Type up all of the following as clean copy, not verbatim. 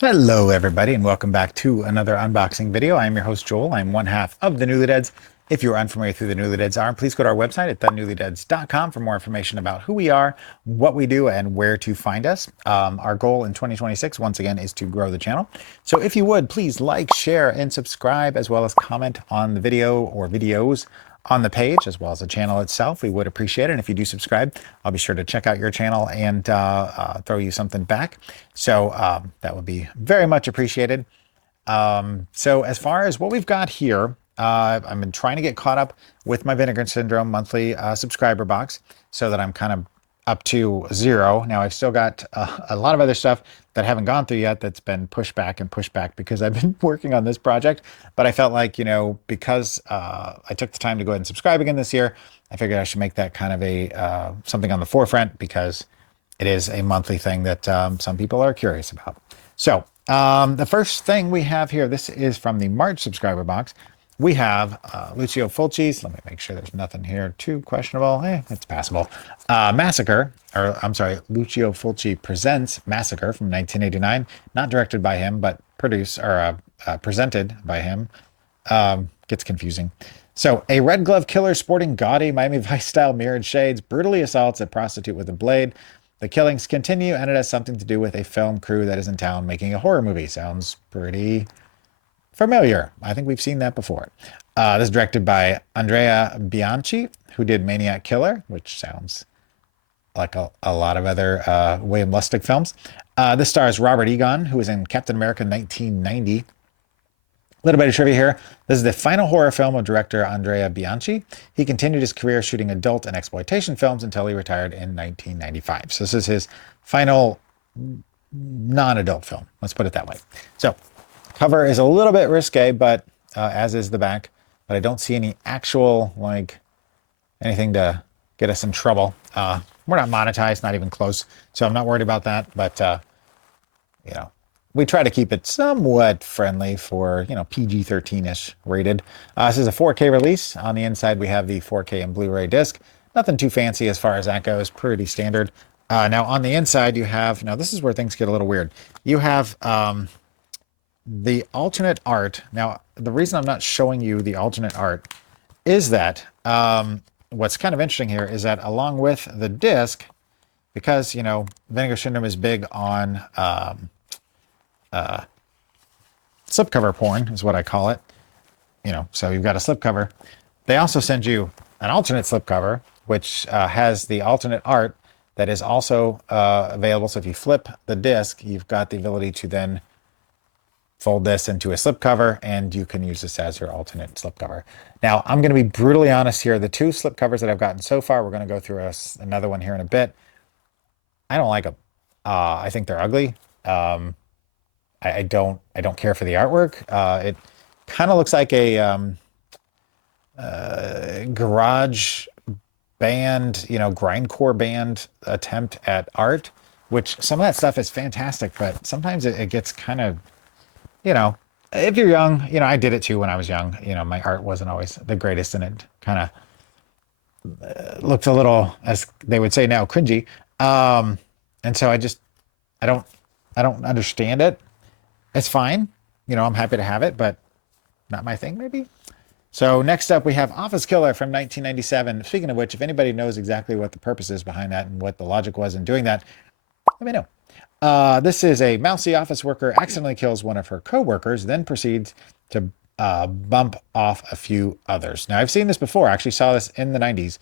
Hello, everybody, and welcome back to another unboxing video. I'm your host, Joel. I'm one half of the Newlydeads. If you're unfamiliar with who the Newlydeads are, please go to our website at thenewlydeads.com for more information about who we are, what we do, and where to find us. Our goal in 2026, once again, is to grow the channel. So if you would, please like, share, and subscribe, as well as comment on the video or videos on the page, as well as the channel itself. We would appreciate it. And if you do subscribe, I'll be sure to check out your channel and throw you something back. So that would be very much appreciated. So as far as what we've got here, I've been trying to get caught up with my Vinegar Syndrome monthly subscriber box so that I'm kind of up to 0. Now I've still got a lot of other stuff that I haven't gone through yet that's been pushed back and pushed back because I've been working on this project. But I felt like, because I took the time to go ahead and subscribe again this year, I figured I should make that kind of a something on the forefront because it is a monthly thing that some people are curious about. So the first thing we have here, this is from the March subscriber box. We have Lucio Fulci's. Let me make sure there's nothing here too questionable. It's passable. Massacre, or I'm sorry, Lucio Fulci Presents Massacre from 1989. Not directed by him, but produced or presented by him. Gets confusing. So, a red glove killer sporting gaudy Miami Vice style mirrored shades brutally assaults a prostitute with a blade. The killings continue, and it has something to do with a film crew that is in town making a horror movie. Sounds pretty familiar. I think we've seen that before. This is directed by Andrea Bianchi, who did Maniac Killer, which sounds like a lot of other William Lustig films. This stars Robert Egon, who was in Captain America 1990. A little bit of trivia here. This is the final horror film of director Andrea Bianchi. He continued his career shooting adult and exploitation films until he retired in 1995. So this is his final non-adult film. Let's put it that way. So cover is a little bit risque, but as is the back. But I don't see any actual, anything to get us in trouble. We're not monetized, not even close. So I'm not worried about that. But, we try to keep it somewhat friendly for, PG-13-ish rated. This is a 4K release. On the inside, we have the 4K and Blu-ray disc. Nothing too fancy as far as that goes. Pretty standard. Now, on the inside, you have... Now, this is where things get a little weird. You have the alternate art. Now, the reason I'm not showing you the alternate art is that what's kind of interesting here is that along with the disc, because, Vinegar Syndrome is big on... slipcover porn is what I call it. So you've got a slipcover. They also send you an alternate slipcover, which has the alternate art that is also available. So if you flip the disc, you've got the ability to then fold this into a slipcover, and you can use this as your alternate slipcover. Now, I'm going to be brutally honest here. The 2 slipcovers that I've gotten so far, we're going to go through another one here in a bit. I don't like them. I think they're ugly. I don't care for the artwork. It kind of looks like a garage band, grindcore band attempt at art, which some of that stuff is fantastic, but sometimes it gets kind of, if you're young, I did it too when I was young. My art wasn't always the greatest, and it kind of looked a little, as they would say now, cringy. And so I don't understand it. It's fine. I'm happy to have it, but not my thing, maybe. So next up, we have Office Killer from 1997. Speaking of which, if anybody knows exactly what the purpose is behind that and what the logic was in doing that, let me know. This is a mousy office worker accidentally kills one of her co-workers, then proceeds to bump off a few others. Now, I've seen this before. I actually saw this in the 90s.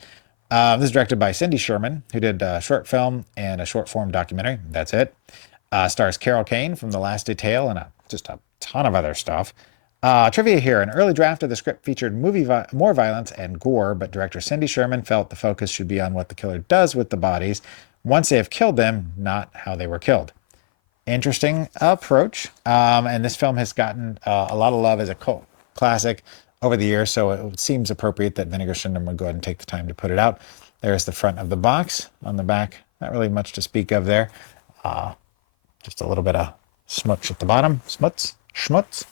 This is directed by Cindy Sherman, who did a short film and a short form documentary. That's it. Stars Carol Kane from The Last Detail and just a ton of other stuff. Trivia here. An early draft of the script featured more violence and gore, but director Cindy Sherman felt the focus should be on what the killer does with the bodies once they have killed them, not how they were killed. Interesting approach. And this film has gotten a lot of love as a cult classic over the years, so it seems appropriate that Vinegar Syndrome would go ahead and take the time to put it out. There's the front of the box. On the back, not really much to speak of there. Just a little bit of smuts at the bottom. Schmutz.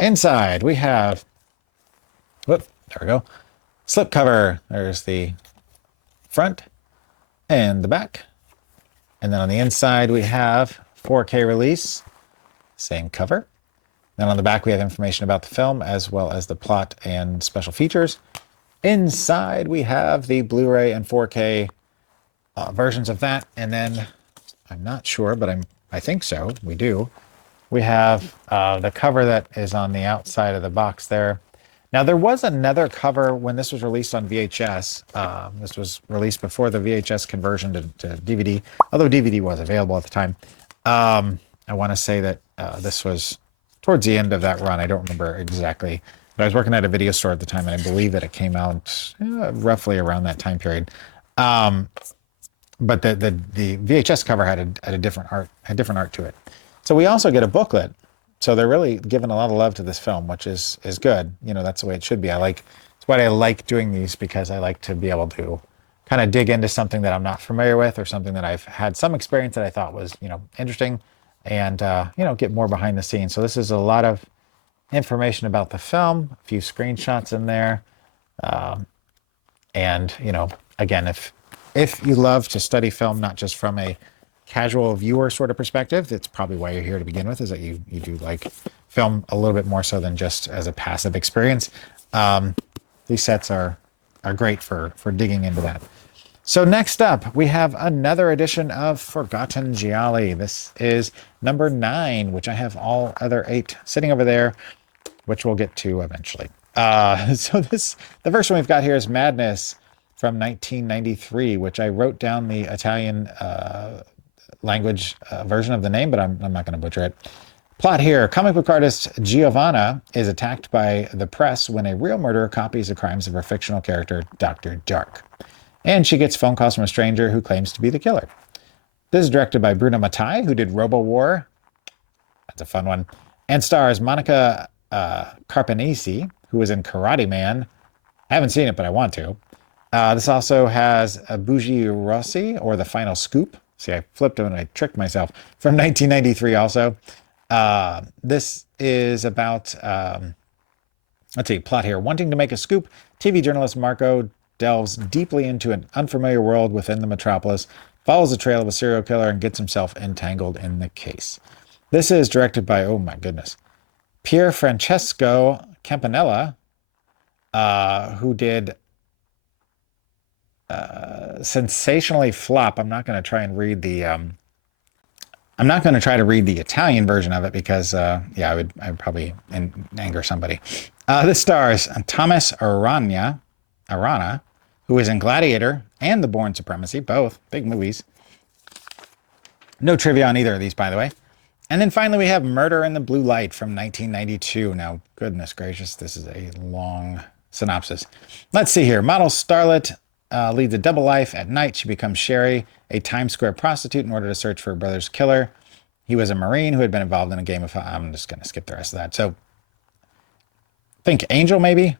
Inside, we have... Whoop, there we go. Slipcover. There's the front and the back. And then on the inside, we have 4K release. Same cover. Then on the back, we have information about the film as well as the plot and special features. Inside, we have the Blu-ray and 4K versions of that. And then, I'm not sure, but I think so, we do. We have the cover that is on the outside of the box there. Now, there was another cover when this was released on VHS. This was released before the VHS conversion to DVD, although DVD was available at the time. I want to say that this was towards the end of that run. I don't remember exactly, but I was working at a video store at the time, and I believe that it came out roughly around that time period. But the VHS cover had a different art to it. So we also get a booklet. So they're really giving a lot of love to this film, which is good. You know, that's the way it should be. It's what I like doing these, because I like to be able to kind of dig into something that I'm not familiar with, or something that I've had some experience that I thought was, interesting, and, get more behind the scenes. So this is a lot of information about the film, a few screenshots in there. And, again, if you love to study film, not just from a casual viewer sort of perspective, that's probably why you're here to begin with, is that you do like film a little bit more so than just as a passive experience. These sets are great for digging into that. So next up, we have another edition of Forgotten Gialli. This is number 9, which I have all other 8 sitting over there, which we'll get to eventually. So the first one we've got here is Madness from 1993, which I wrote down the Italian language version of the name, but I'm not going to butcher it. Plot here: comic book artist Giovanna is attacked by the press when a real murderer copies the crimes of her fictional character, Dr. Dark. And she gets phone calls from a stranger who claims to be the killer. This is directed by Bruno Mattei, who did Robo War. That's a fun one. And stars Monica Carpenisi, who was in Karate Man. I haven't seen it, but I want to. This also has a Bougie Rossi, or The Final Scoop. See, I flipped it and I tricked myself. From 1993 also. This is about, let's see, plot here. Wanting to make a scoop, TV journalist Marco delves deeply into an unfamiliar world within the metropolis, follows the trail of a serial killer, and gets himself entangled in the case. This is directed by, oh my goodness, Pier Francesco Campanella, who did Sensationally Flop. I'm not going to try and read the I'm not going to try to read the Italian version of it, because I would probably anger somebody. This stars Thomas Arana, who is in Gladiator and The Bourne Supremacy, both big movies. No trivia on either of these, by the way. And then finally we have Murder in the Blue Light from 1992. Now, goodness gracious, this is a long synopsis. Let's see here. Model starlet leads a double life. At night, she becomes Sherry, a Times Square prostitute, in order to search for her brother's killer. He was a Marine who had been involved in a game of... I'm just going to skip the rest of that. So, think Angel, maybe?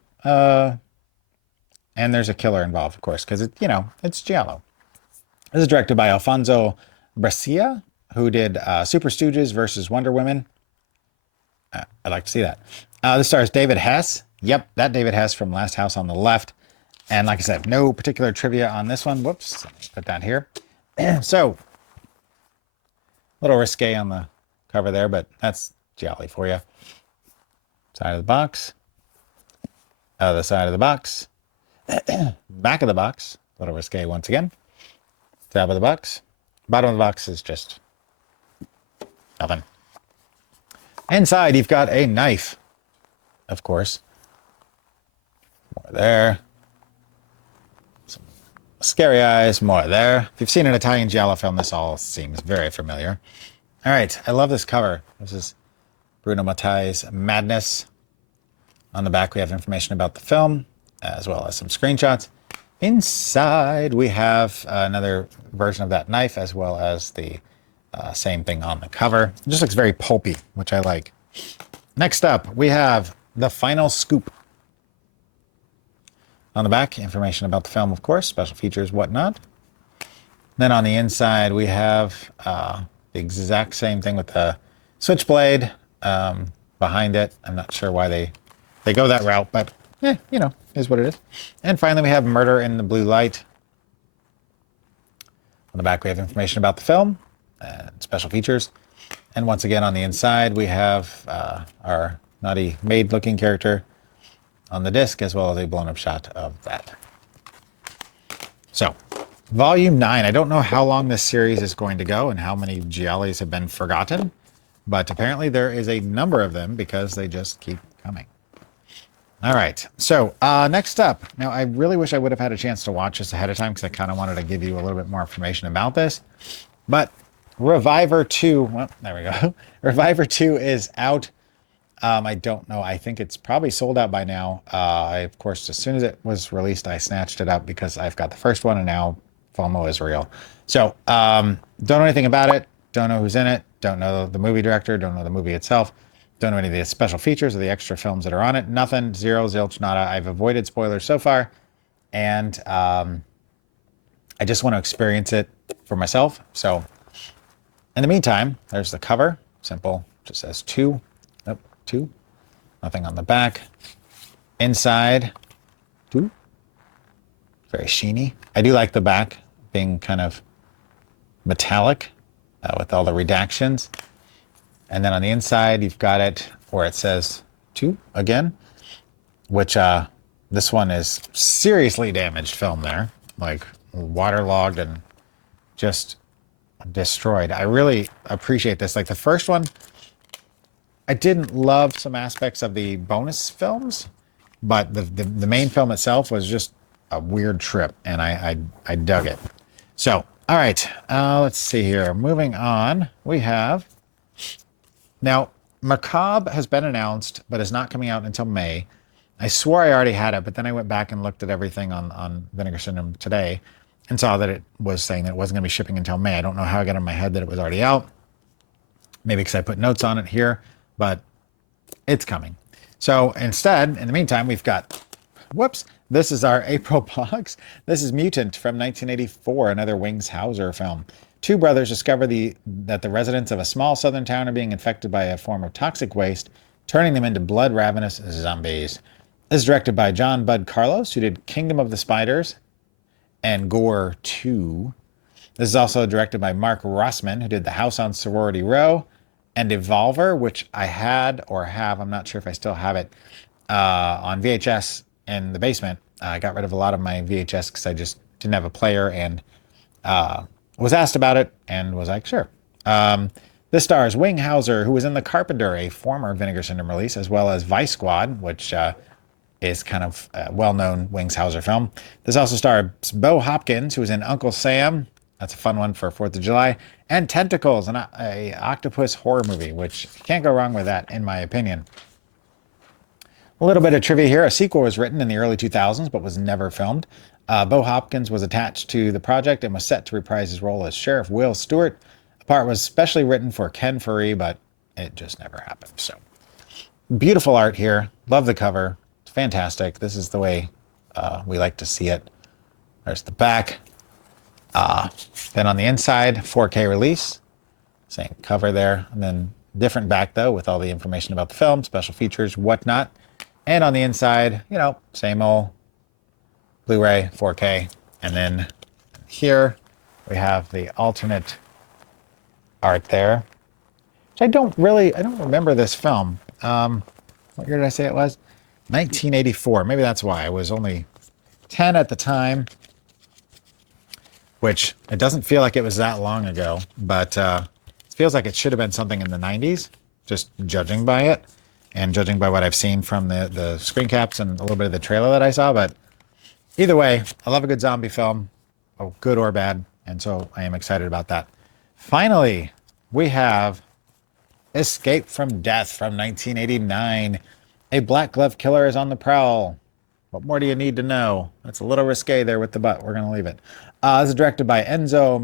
And there's a killer involved, of course, because it's Giallo. This is directed by Alfonso Brescia, who did Super Stooges versus Wonder Woman. I'd like to see that. This stars David Hess. Yep, that David Hess from Last House on the Left. And like I said, no particular trivia on this one. Whoops, put that here. So, a little risque on the cover there, but that's Gialli for you. Side of the box. Other side of the box. Back of the box. A little risque once again. Top of the box. Bottom of the box is just nothing. Inside, you've got a knife, of course. More there. Some scary eyes, more there. If you've seen an Italian Giallo film, this all seems very familiar. All right, I love this cover. This is Bruno Mattei's Madness. On the back, we have information about the film, as well as some screenshots. Inside, we have another version of that knife, as well as the same thing on the cover. It just looks very pulpy, which I like. Next up, we have The Final Scoop. On the back, information about the film, of course, special features, whatnot. Then on the inside, we have the exact same thing with the switchblade behind it. I'm not sure why they go that route, but is what it is. And finally, we have Murder in the Blue Light. On the back, we have information about the film and special features. And once again, on the inside, we have our naughty maid-looking character on the disc, as well as a blown-up shot of that. So, Volume 9. I don't know how long this series is going to go and how many giallis have been forgotten, but apparently there is a number of them because they just keep coming. All right, so next up. Now, I really wish I would have had a chance to watch this ahead of time because I kind of wanted to give you a little bit more information about this. But Reviver 2, well, there we go. Reviver 2 is out. I don't know. I think it's probably sold out by now. Of course, as soon as it was released, I snatched it up because I've got the first one and now FOMO is real. So, don't know anything about it. Don't know who's in it. Don't know the movie director. Don't know the movie itself. Don't know any of the special features or the extra films that are on it. Nothing. Zero, zilch, nada. I've avoided spoilers so far. And I just want to experience it for myself. So, in the meantime, there's the cover. Simple. Just says 2. Nope, 2. Nothing on the back. Inside, 2. Very sheeny. I do like the back being kind of metallic with all the redactions. And then on the inside, you've got it where it says 2 again, which this one is seriously damaged film there, like waterlogged and just destroyed. I really appreciate this. Like the first one, I didn't love some aspects of the bonus films, but the main film itself was just a weird trip, and I dug it. So, all right, let's see here. Moving on, we have... Now, Macabre has been announced, but is not coming out until May. I swore I already had it, but then I went back and looked at everything on Vinegar Syndrome today and saw that it was saying that it wasn't going to be shipping until May. I don't know how I got in my head that it was already out. Maybe because I put notes on it here, but it's coming. So instead, in the meantime, we've got, whoops, this is our April box. This is Mutant from 1984, another Wings Hauser film. Two brothers discover that the residents of a small southern town are being infected by a form of toxic waste, turning them into blood-ravenous zombies. This is directed by John Bud Carlos, who did Kingdom of the Spiders and Gore 2. This is also directed by Mark Rossman, who did The House on Sorority Row and Evolver, which I had or have, I'm not sure if I still have it, on VHS in the basement. I got rid of a lot of my VHS because I just didn't have a player and was asked about it and was like, sure. This stars Wing Hauser, who was in The Carpenter, a former Vinegar Syndrome release, as well as Vice Squad, which is kind of a well-known Wings Hauser film. This also stars Bo Hopkins, who was in Uncle Sam. That's a fun one for 4th of July. And Tentacles, an octopus horror movie, which can't go wrong with that, in my opinion. A little bit of trivia here. A sequel was written in the early 2000s, but was never filmed. Bo Hopkins was attached to the project and was set to reprise his role as Sheriff Will Stewart. The part was specially written for Ken Furry, but it just never happened. So, beautiful art here. Love the cover. It's fantastic. This is the way we like to see it. There's the back. Then on the inside, 4K release. Same cover there. And then different back, though, with all the information about the film, special features, whatnot. And on the inside, you know, same old Blu-ray, 4K. And then here we have the alternate art there, which I don't remember this film. What year did I say it was? 1984. Maybe that's why. I was only 10 at the time, which it doesn't feel like it was that long ago, but it feels like it should have been something in the 90s, just judging by it and judging by what I've seen from the screen caps and a little bit of the trailer that I saw. But either way, I love a good zombie film, good or bad, and so I am excited about that. Finally, we have Escape from Death from 1989. A black glove killer is on the prowl. What more do you need to know? That's a little risque there with the butt. We're going to leave it. This is directed by Enzo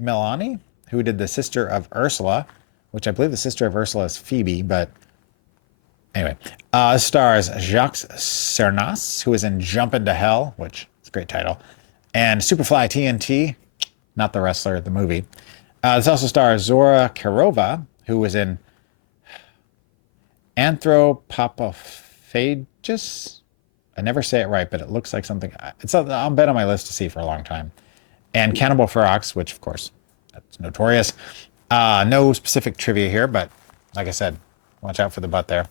Milani, who did The Sister of Ursula, which I believe The Sister of Ursula is Phoebe, but anyway. Stars Jacques Cernas, who is in Jump into Hell, which is a great title, and Superfly TNT, not the wrestler, the movie. This also stars Zora Karova, who was in Anthropophagus. I never say it right, but it looks like something. I've been on my list to see for a long time. And Cannibal Ferox, which of course, that's notorious. No specific trivia here, but like I said, watch out for the butt there.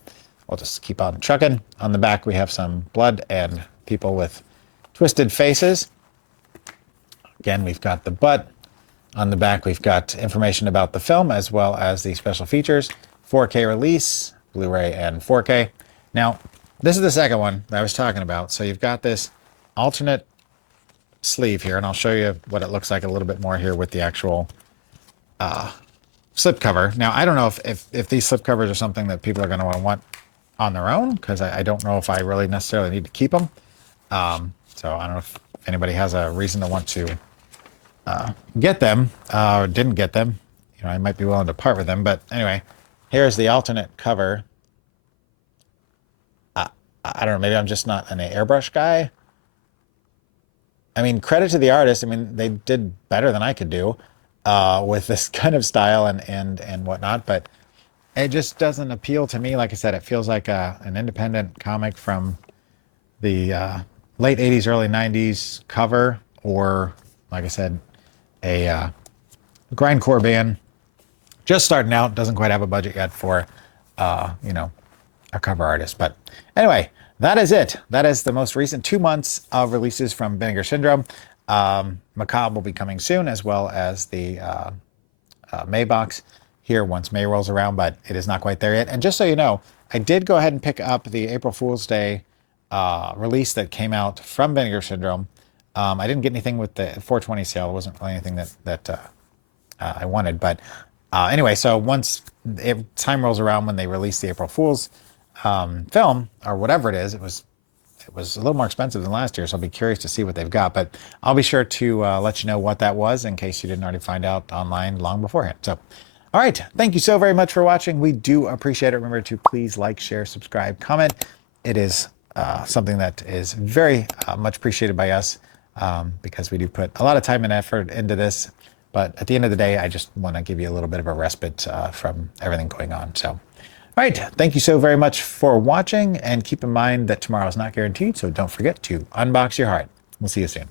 We'll just keep on trucking. On the back, we have some blood and people with twisted faces. Again, we've got the butt. On the back, we've got information about the film as well as the special features. 4K release, Blu-ray and 4K. Now, this is the second one that I was talking about. So you've got this alternate sleeve here, and I'll show you what it looks like a little bit more here with the actual slip cover. Now, I don't know if these slip covers are something that people are going to want on their own, because I don't know if I really necessarily need to keep them. So I don't know if anybody has a reason to want to get them or didn't get them. You know, I might be willing to part with them. But anyway, here's the alternate cover. I don't know, maybe I'm just not an airbrush guy. I mean, credit to the artist. I mean, they did better than I could do with this kind of style and whatnot, but it just doesn't appeal to me. Like I said, it feels like an independent comic from the late 80s, early 90s cover, or like I said, a grindcore band just starting out, doesn't quite have a budget yet for, you know, a cover artist. But anyway, that is it. That is the most recent 2 months of releases from Vinegar Syndrome. Macabre will be coming soon, as well as the May box here once May rolls around, but it is not quite there yet. And just so you know, I did go ahead and pick up the April Fool's Day release that came out from Vinegar Syndrome. I didn't get anything with the 420 sale. It wasn't really anything that I wanted. But anyway, so once time rolls around when they release the April Fool's film, or whatever it is, it was a little more expensive than last year, so I'll be curious to see what they've got. But I'll be sure to let you know what that was in case you didn't already find out online long beforehand. So, all right, thank you so very much for watching. We do appreciate it. Remember to please like, share, subscribe, comment. It is something that is very much appreciated by us because we do put a lot of time and effort into this. But at the end of the day, I just want to give you a little bit of a respite from everything going on. So, all right, thank you so very much for watching, and keep in mind that tomorrow is not guaranteed, so don't forget to unbox your heart. We'll see you soon.